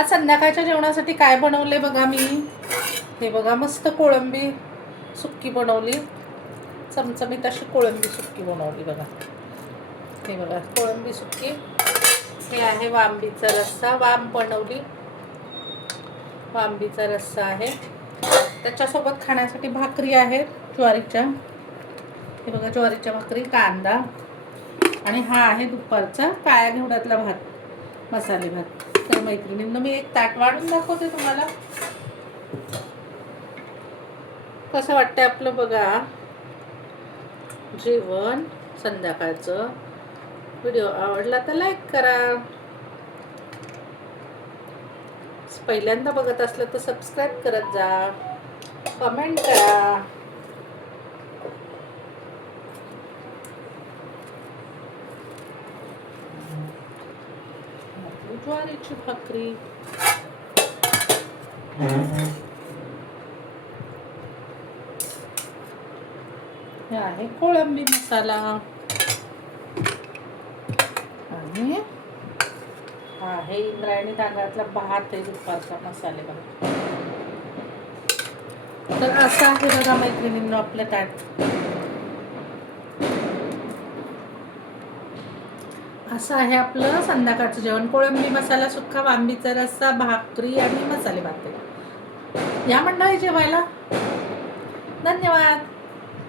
आज संध्याकाळच्या जेवणासाठी काय बनवले बघा मी. हे बघा मस्त कोळंबी सुक्की बनवली. चमचमीत अशी कोळंबी सुक्की बनवली बघा. हे बघा कोळंबी सुक्की. हे आहे वांबीचा रस्सा. वांब बनवली. वांबीचा रस्सा आहे. त्याच्यासोबत खाण्यासाठी भाकरी आहेत ज्वारीच्या. हे बघा ज्वारीच्या भाकरी, कांदा. आणि हा आहे दुपारचा काळ्या घेवड्यातला भात, मसाले भात. तर मैत्रिणींना मी एक ताट वाढून दाखवते तुम्हाला. कसं वाटतंय आपलं बघा जेवण संध्याकाळचं. व्हिडिओ आवडला तर लाईक करा. पहिल्यांदा बघत असलं तर सबस्क्राईब करत जा. कमेंट करा. ज्वारीची भाकरी. हे आहे कोळंबी मसाला. आणि हा आहे इंद्रायणी तांदळातला भात आहे दुपारचा मसाले भात. तर असं आहे बघा मैत्रिणींनो आपलं ताट. असं आहे आपलं संध्याकाळचं जेवण. कोळंबी मसाला सुक्का, वांबीचा रस्सा, भाकरी आणि मसाले भात. या मंडळी जेवायला. धन्यवाद.